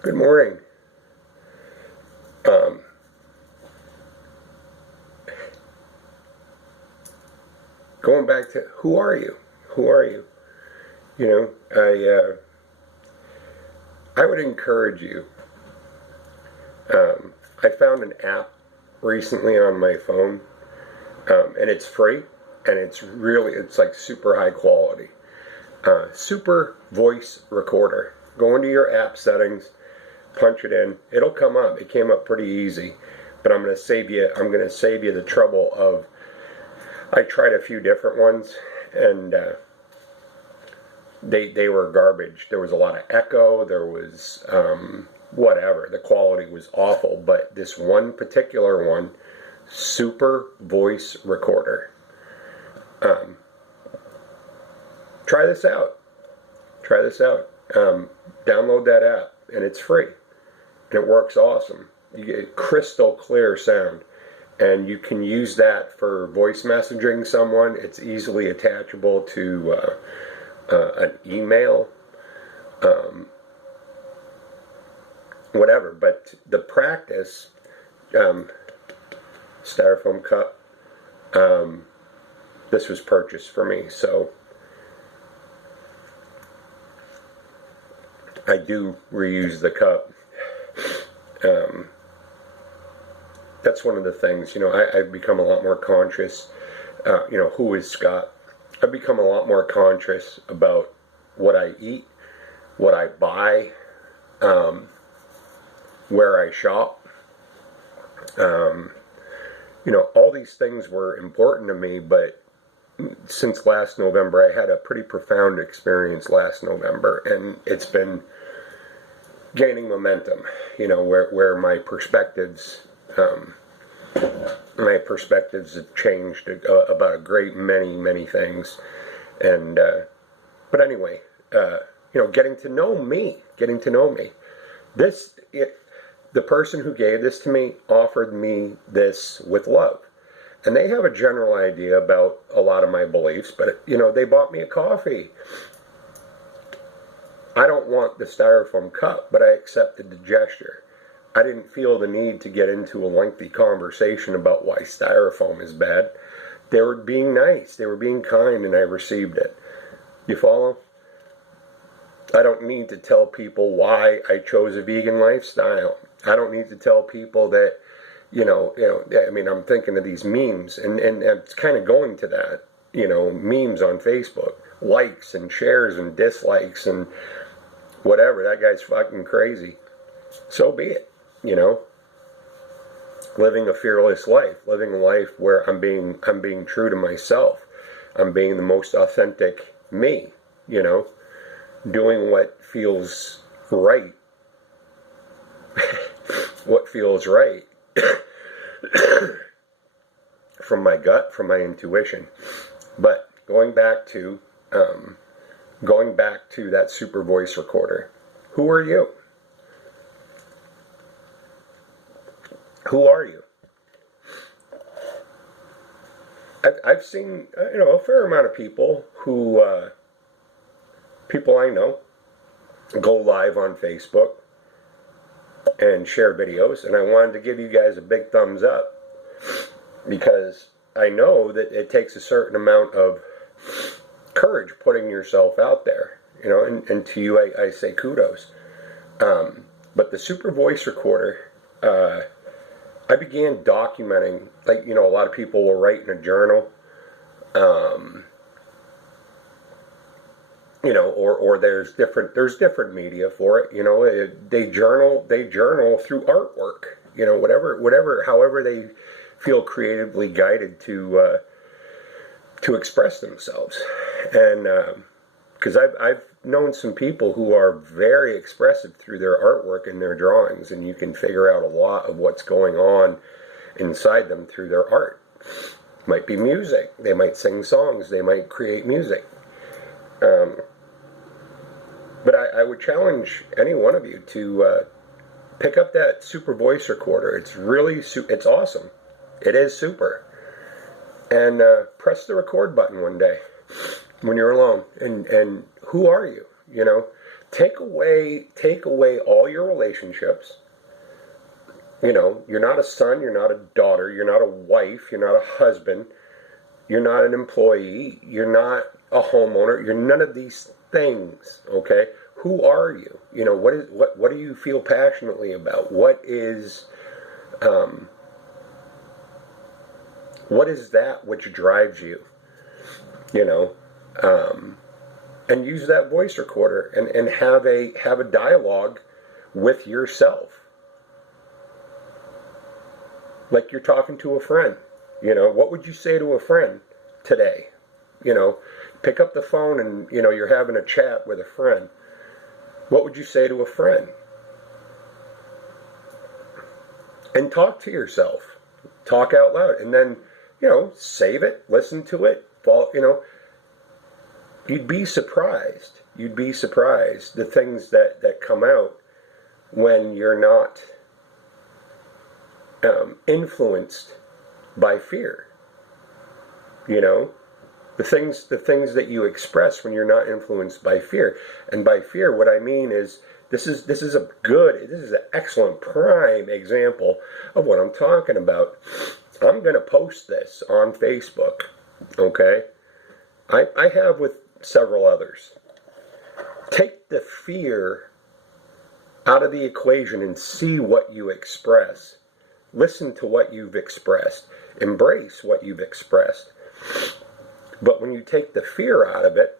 Good morning. Um, Going back to who are you? Who are you? You know, I would encourage you. I found an app recently on my phone, and it's free, and it's like super high quality. Super voice recorder. Go into your app settings, punch it in. It'll come up. It came up pretty easy, but I'm going to save you. I'm going to save you the trouble of. I tried a few different ones, and they were garbage. There was a lot of echo. There was whatever. The quality was awful. But this one particular one, Super Voice Recorder. Um, Try this out. Try this out. Download that app, and it's free. And it works awesome. You get crystal clear sound. And you can use that for voice messaging someone. It's easily attachable to an email, whatever. But the practice, styrofoam cup, this was purchased for me, so I do reuse the cup. That's one of the things, I've become a lot more conscious. Who is Scott? I've become a lot more conscious about what I eat, what I buy, where I shop. All these things were important to me, but since last November, I had a pretty profound experience last November, and it's been gaining momentum, where my perspectives have changed about a great many things. And but anyway, getting to know me. The person who gave this to me offered me this with love, and they have a general idea about a lot of my beliefs, but they bought me a coffee. I don't want the styrofoam cup, but I accepted the gesture. I didn't feel the need to get into a lengthy conversation about why styrofoam is bad. They were being nice, they were being kind, and I received it. You follow? I don't need to tell people why I chose a vegan lifestyle. I don't need to tell people that, I'm thinking of these memes, and it's kind of going to that, memes on Facebook, likes and shares and dislikes and whatever. That guy's fucking crazy. So be it. Living a fearless life, living a life where I'm being true to myself. I'm being the most authentic me, doing what feels right. What feels right from my gut, from my intuition. But going back to that super voice recorder, who are you? Who are you? I've seen, a fair amount of people who, people I know, go live on Facebook and share videos, and I wanted to give you guys a big thumbs up, because I know that it takes a certain amount of courage putting yourself out there, and to you I say kudos. But the super voice recorder, I began documenting, a lot of people will write in a journal, or there's different media for it. They journal through artwork, however they feel creatively guided to express themselves. And because I've known some people who are very expressive through their artwork and their drawings, and you can figure out a lot of what's going on inside them through their art. Might be music. They might sing songs. They might create music. But I would challenge any one of you to pick up that super voice recorder. It's really it's awesome. It is super. And press the record button one day when you're alone. And who are you? Take away all your relationships. You know, you're not a son, you're not a daughter, you're not a wife, you're not a husband, you're not an employee, you're not a homeowner, you're none of these things, okay? Who are you? You know, what do you feel passionately about? What is that which drives you? You know, and use that voice recorder and have a dialogue with yourself. Like you're talking to a friend. You know, what would you say to a friend today? You know, pick up the phone and, you know, you're having a chat with a friend. What would you say to a friend? And talk to yourself. Talk out loud. And then, you know, save it, listen to it, you know. You'd be surprised. You'd be surprised the things that come out when you're not influenced by fear. You know, the things that you express when you're not influenced by fear. And by fear, what I mean is this is an excellent prime example of what I'm talking about. I'm going to post this on Facebook. Okay, I have with several others. Take the fear out of the equation and see what you express. Listen to what you've expressed. Embrace what you've expressed. But when you take the fear out of it,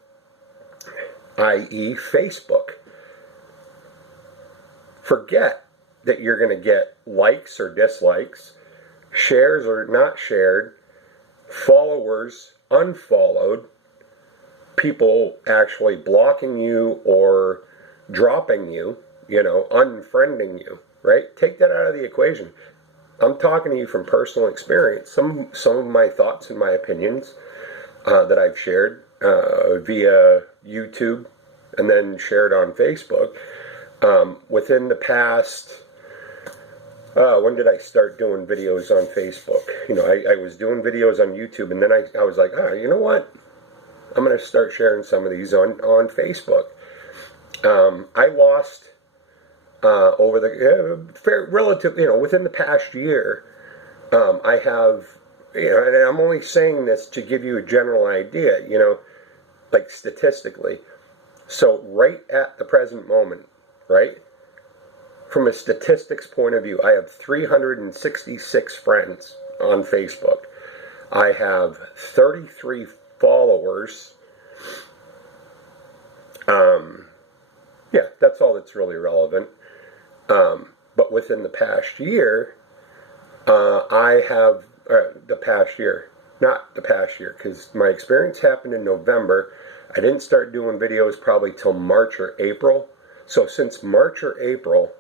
i.e. Facebook, forget that you're going to get likes or dislikes, shares or not shared, followers unfollowed, people actually blocking you or dropping you, you know, unfriending you, right? Take that out of the equation. I'm talking to you from personal experience. Some of my thoughts and my opinions that I've shared via YouTube and then shared on Facebook within the past. When did I start doing videos on Facebook? You know, I was doing videos on YouTube, and then I was like, you know what? I'm going to start sharing some of these on Facebook. I lost over the relative, you know, within the past year. I have, you know, and I'm only saying this to give you a general idea, you know, like statistically. So right at the present moment, right, from a statistics point of view, I have 366 friends on Facebook. I have 33 followers. Yeah, that's all that's really relevant. But within the past year, I have the past year, not the past year, because my experience happened in November. I didn't start doing videos probably till March or April. So since March or April,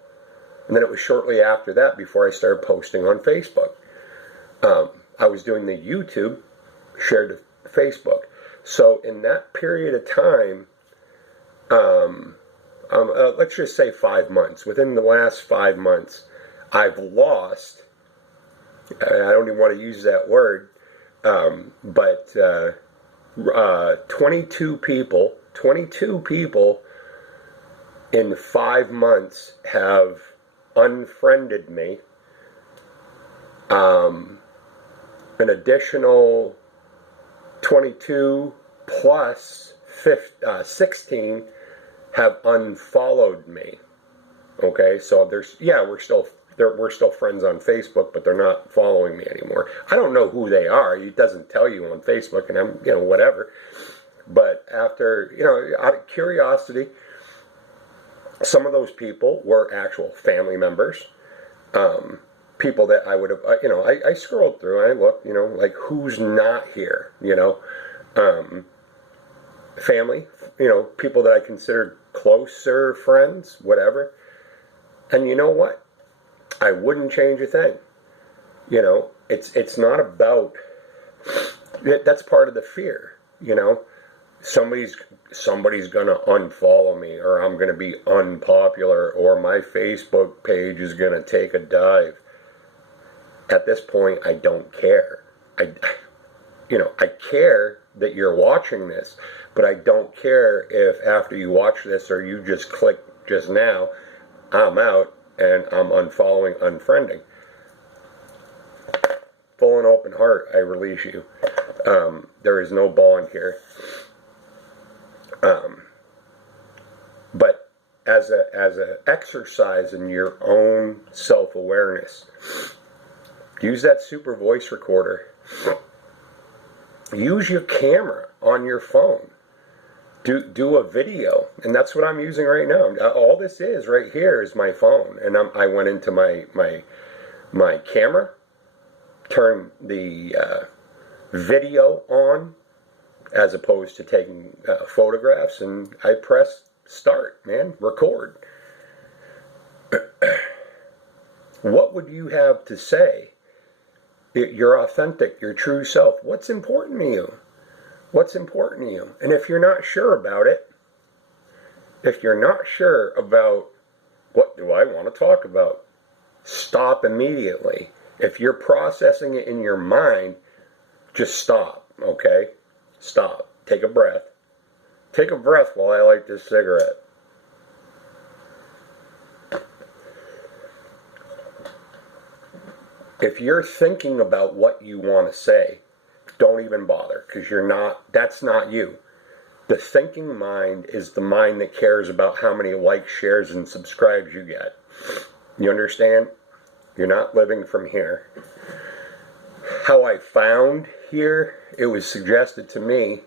and then it was shortly after that before I started posting on Facebook. I was doing the YouTube, shared to Facebook. So in that period of time, let's just say 5 months. Within the last 5 months, I've lost, I don't even want to use that word, but 22 people in 5 months have unfriended me. An additional 22 plus 16 have unfollowed me. Okay, so we're still friends on Facebook, but they're not following me anymore. I don't know who they are. It doesnn't tell you on Facebook, and I'm, you know, whatever. But after, you know, out of curiosity, some of those people were actual family members. People that I would have, you know, I scrolled through, I looked, you know, like who's not here, you know, family, you know, people that I considered closer friends, whatever. And you know what? I wouldn't change a thing. You know, it's not about, that's part of the fear, you know. Somebody's gonna unfollow me, or I'm gonna be unpopular, or my Facebook page is gonna take a dive. At this point, I don't care. I care that you're watching this, but I don't care if after you watch this or you just click just now, I'm out and I'm unfollowing, unfriending. Full and open heart, I release you. There is no bond here. But as a exercise in your own self-awareness, use that super voice recorder. Use your camera on your phone. Do a video, and that's what I'm using right now. All this is right here is my phone, and I went into my camera, turned the video on as opposed to taking photographs, and I pressed start, man, record. What would you have to say? Your authentic, your true self. What's important to you? What's important to you? And if you're not sure about it, if you're not sure about what do I want to talk about, stop immediately. If you're processing it in your mind, just stop, okay? Stop. Take a breath. Take a breath while I light this cigarette. If you're thinking about what you want to say, don't even bother, because that's not you. The thinking mind is the mind that cares about how many likes, shares, and subscribes you get. You understand? You're not living from here. How I found here, it was suggested to me,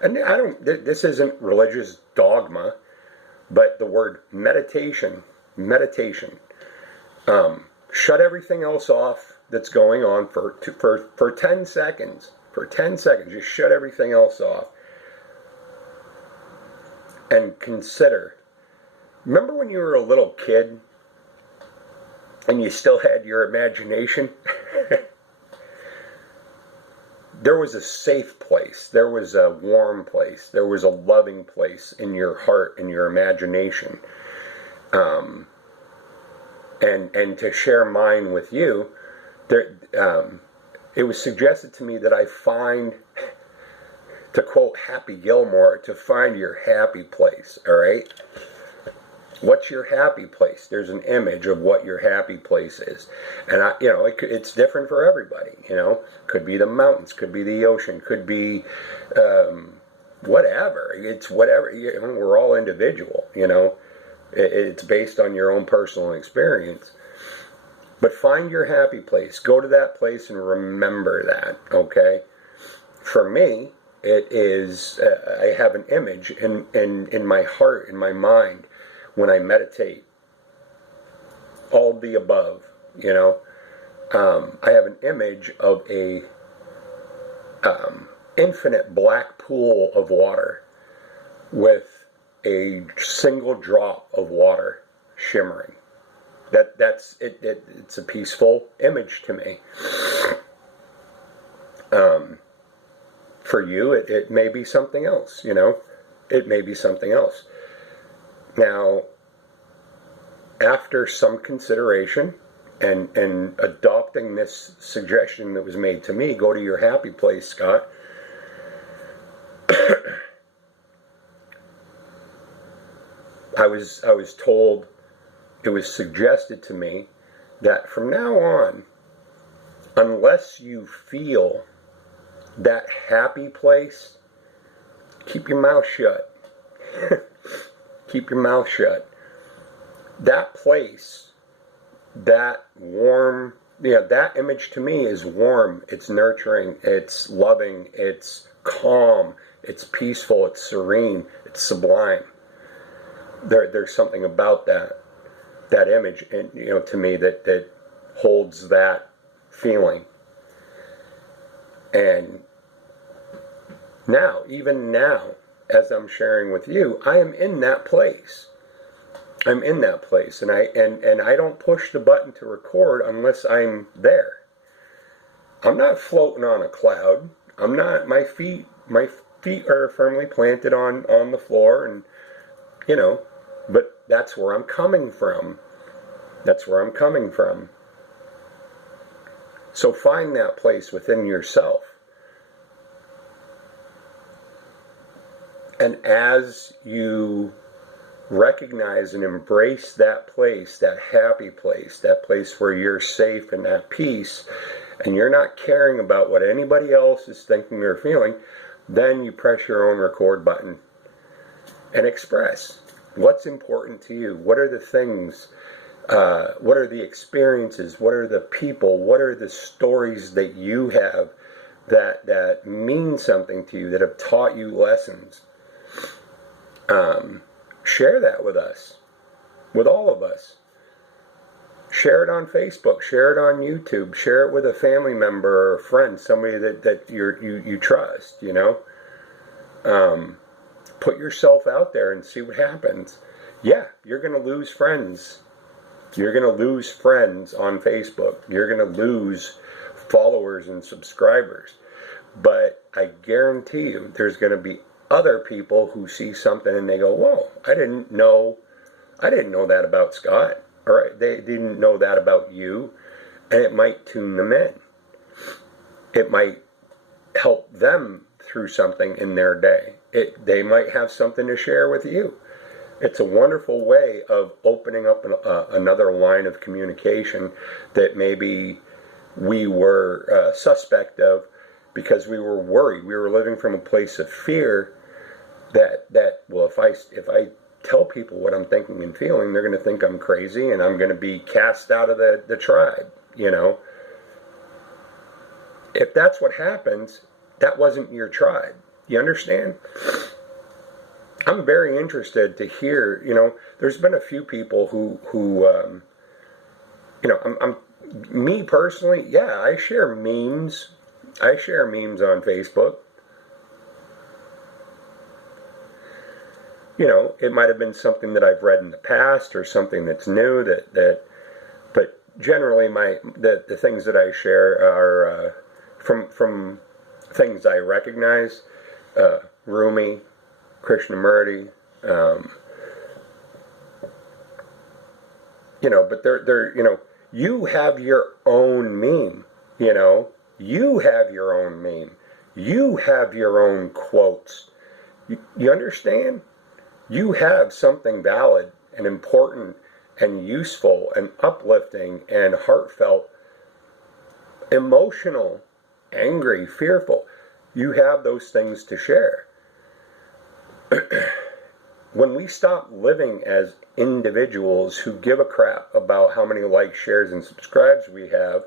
and this isn't religious dogma, but the word meditation, shut everything else off that's going on for 10 seconds. For 10 seconds, just shut everything else off. And consider. Remember when you were a little kid and you still had your imagination? There was a safe place. There was a warm place. There was a loving place in your heart and your imagination. And to share mine with you, it was suggested to me that I find, to quote Happy Gilmore, to find your happy place, all right? What's your happy place? There's an image of what your happy place is. And, it's different for everybody, Could be the mountains, could be the ocean, could be whatever. It's whatever. We're all individual, It's based on your own personal experience. But find your happy place. Go to that place and remember that, okay? For me, it is, I have an image in my heart, in my mind, when I meditate. All the above, I have an image of a infinite black pool of water with a single drop of water shimmering. That's it. It's a peaceful image to me. For you, it may be something else. It may be something else. Now, after some consideration and adopting this suggestion that was made to me, go to your happy place, Scott. I was told. It was suggested to me that from now on, unless you feel that happy place, keep your mouth shut. Keep your mouth shut. That place, that warm, that image to me is warm, it's nurturing, it's loving, it's calm, it's peaceful, it's serene, it's sublime. There's something about that image, and to me that holds that feeling. And even now, as I'm sharing with you, I am in that place. I'm in that place, and I don't push the button to record unless I'm there. I'm not floating on a cloud. I'm not. My feet are firmly planted on the floor, and but that's where I'm coming from. That's where I'm coming from. So find that place within yourself. And as you recognize and embrace that place, that happy place, that place where you're safe and at peace, and you're not caring about what anybody else is thinking or feeling, then you press your own record button and express what's important to you. What are the things, what are the experiences, what are the people, what are the stories that you have that mean something to you, that have taught you lessons. Share that with us, with all of us. Share it on Facebook, share it on YouTube, share it with a family member or a friend, somebody that you trust, you know. Put yourself out there and see what happens. Yeah, you're going to lose friends. You're going to lose friends on Facebook. You're going to lose followers and subscribers. But I guarantee you there's going to be other people who see something and they go, whoa, I didn't know that about Scott. Or they didn't know that about you. And it might tune them in. It might help them through something in their day. They might have something to share with you. It's a wonderful way of opening up another line of communication that maybe we were suspect of because we were worried. We were living from a place of fear that well, if I tell people what I'm thinking and feeling, they're going to think I'm crazy and I'm going to be cast out of the tribe, you know. If that's what happens, that wasn't your tribe. You understand? I'm very interested to hear, you know, there's been a few people who you know, me personally, yeah, I share memes. I share memes on Facebook. You know, it might have been something that I've read in the past or something that's new but generally the things that I share are from things I recognize. Rumi, Krishnamurti, you know, but they're, you know, you have your own meme, you know, you have your own meme, you have your own quotes, you understand? You have something valid and important and useful and uplifting and heartfelt, emotional, angry, fearful. You have those things to share. When we stop living as individuals who give a crap about how many likes, shares, and subscribes we have,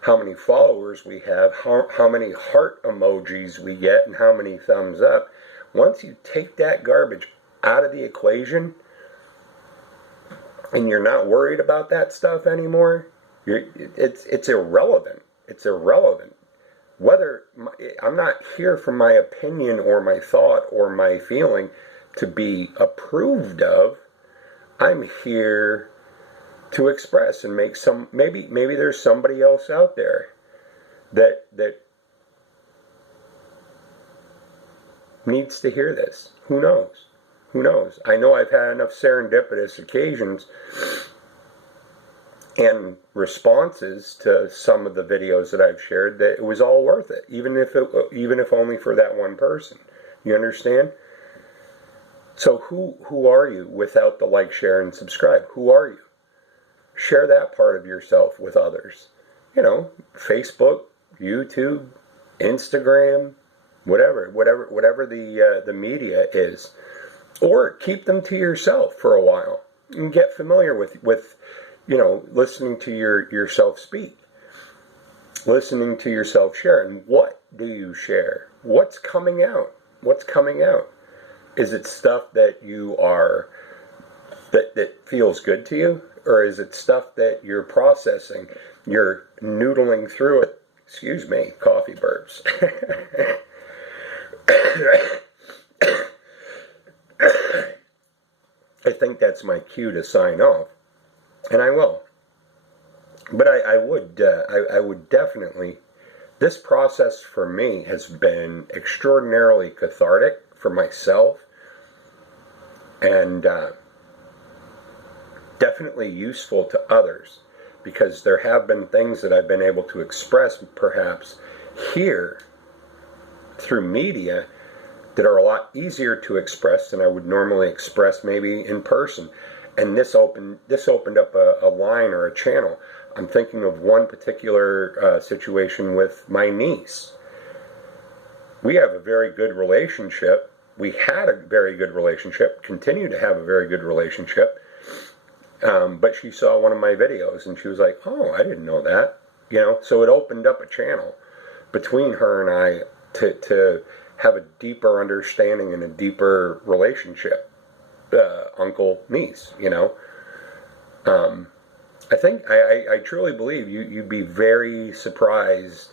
how many followers we have, how many heart emojis we get, and how many thumbs up, once you take that garbage out of the equation and you're not worried about that stuff anymore, it's irrelevant. It's irrelevant. I'm not here for my opinion or my thought or my feeling to be approved of. I'm here to express and make some, maybe there's somebody else out there that needs to hear this. Who knows? Who knows? I know I've had enough serendipitous occasions and responses to some of the videos that I've shared that it was all worth it, even if only for that one person. You understand? So who are you without the like, share, and subscribe? Who are you? Share that part of yourself with others. You know, Facebook, YouTube, Instagram, whatever the media is, or keep them to yourself for a while and get familiar with you know, listening to yourself speak, listening to yourself share. And what do you share? What's coming out? What's coming out? Is it stuff that you are, that feels good to you? Or is it stuff that you're processing? You're noodling through it. Excuse me, coffee burps. I think that's my cue to sign off. And I will. But I would definitely, this process for me has been extraordinarily cathartic for myself and definitely useful to others, because there have been things that I've been able to express perhaps here through media that are a lot easier to express than I would normally express maybe in person. And this opened up a line or a channel. I'm thinking of one particular situation with my niece. We have a very good relationship. We had a very good relationship, continue to have a very good relationship. But she saw one of my videos and she was like, oh, I didn't know that. So it opened up a channel between her and I to have a deeper understanding and a deeper relationship, uncle niece. I think I truly believe you'd be very surprised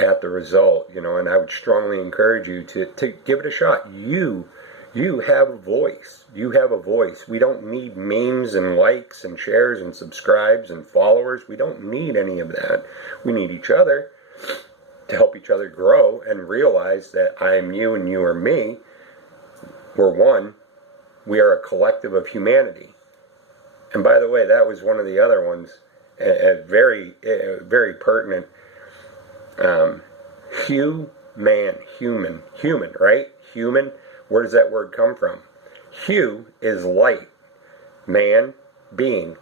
at the result, and I would strongly encourage you to give it a shot. You have a voice. You have a voice. We don't need memes and likes and shares and subscribes and followers. We don't need any of that. We need each other to help each other grow and realize that I am you and you are me. We're one. We are a collective of humanity. And by the way, that was one of the other ones, a very pertinent. Human, right? Human. Where does that word come from? Hue is light. Man, being.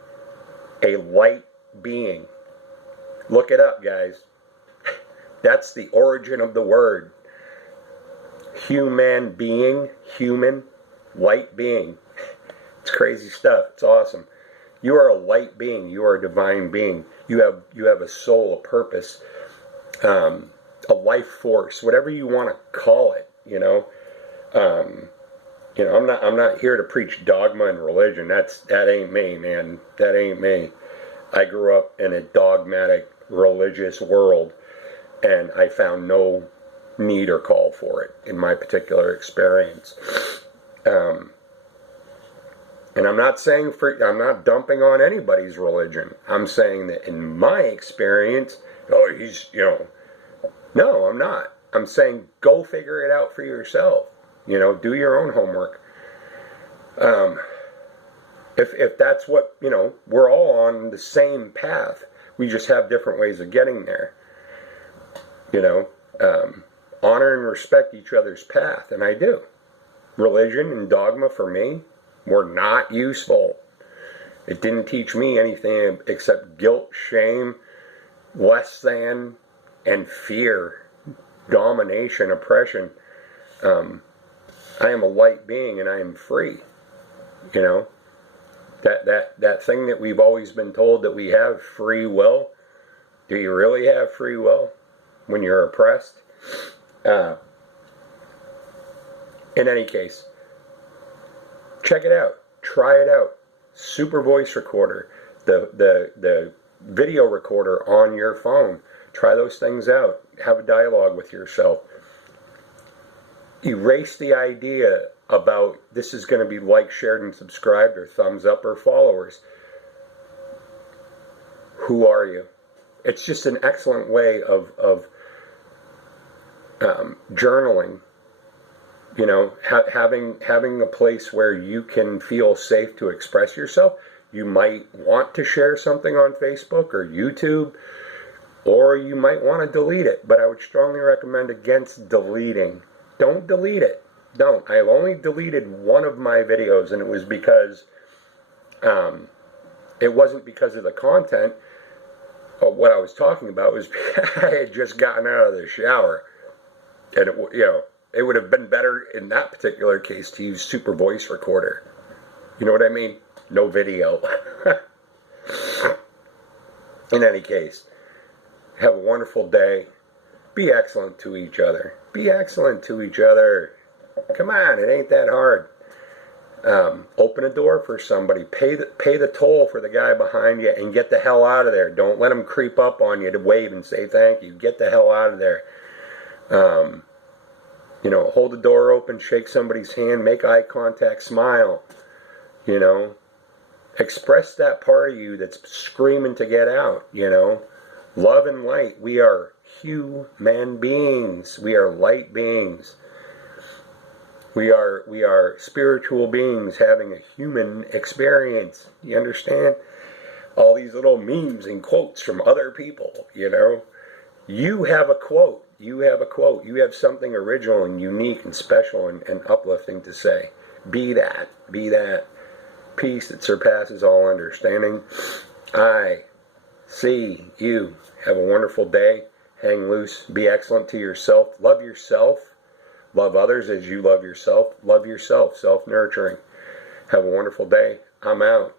A light being. Look it up, guys. That's the origin of the word. Human being, human, light being. It's crazy stuff. It's awesome. You are a light being. You are a divine being. You have a soul, a purpose, a life force, whatever you want to call it. I'm not here to preach dogma and religion. That ain't me, man. That ain't me. I grew up in a dogmatic religious world, and I found no need or call for it in my particular experience. And I'm not dumping on anybody's religion. I'm saying that in my experience, no, I'm not. I'm saying go figure it out for yourself. Do your own homework. If that's what, we're all on the same path. We just have different ways of getting there. Honor and respect each other's path, and I do. Religion and dogma for me were not useful. It didn't teach me anything except guilt, shame, less than, and fear, domination, oppression. I am a light being and I am free. That thing that we've always been told that we have free will. Do you really have free will when you're oppressed? In any case, check it out. Try it out. Super voice recorder, the video recorder on your phone. Try those things out. Have a dialogue with yourself. Erase the idea about this is going to be liked, shared, and subscribed, or thumbs up, or followers. Who are you? It's just an excellent way of journaling. Having a place where you can feel safe to express yourself. You might want to share something on Facebook or YouTube, or you might want to delete it, but I would strongly recommend against deleting. Don't delete it. Don't. I've only deleted one of my videos, and it was because it wasn't because of the content. What I was talking about was I had just gotten out of the shower, and it would have been better in that particular case to use Super Voice Recorder. You know what I mean? No video. In any case, have a wonderful day. Be excellent to each other. Be excellent to each other. Come on, it ain't that hard. Open a door for somebody. Pay the toll for the guy behind you and get the hell out of there. Don't let him creep up on you to wave and say thank you. Get the hell out of there. Hold the door open, shake somebody's hand, make eye contact, smile. Express that part of you that's screaming to get out. Love and light. We are human beings. We are light beings. We are spiritual beings having a human experience. You understand? All these little memes and quotes from other people, You have a quote. You have a quote. You have something original and unique and special and uplifting to say. Be that. Be that peace that surpasses all understanding. I see you. Have a wonderful day. Hang loose. Be excellent to yourself. Love yourself. Love others as you love yourself. Love yourself. Self-nurturing. Have a wonderful day. I'm out.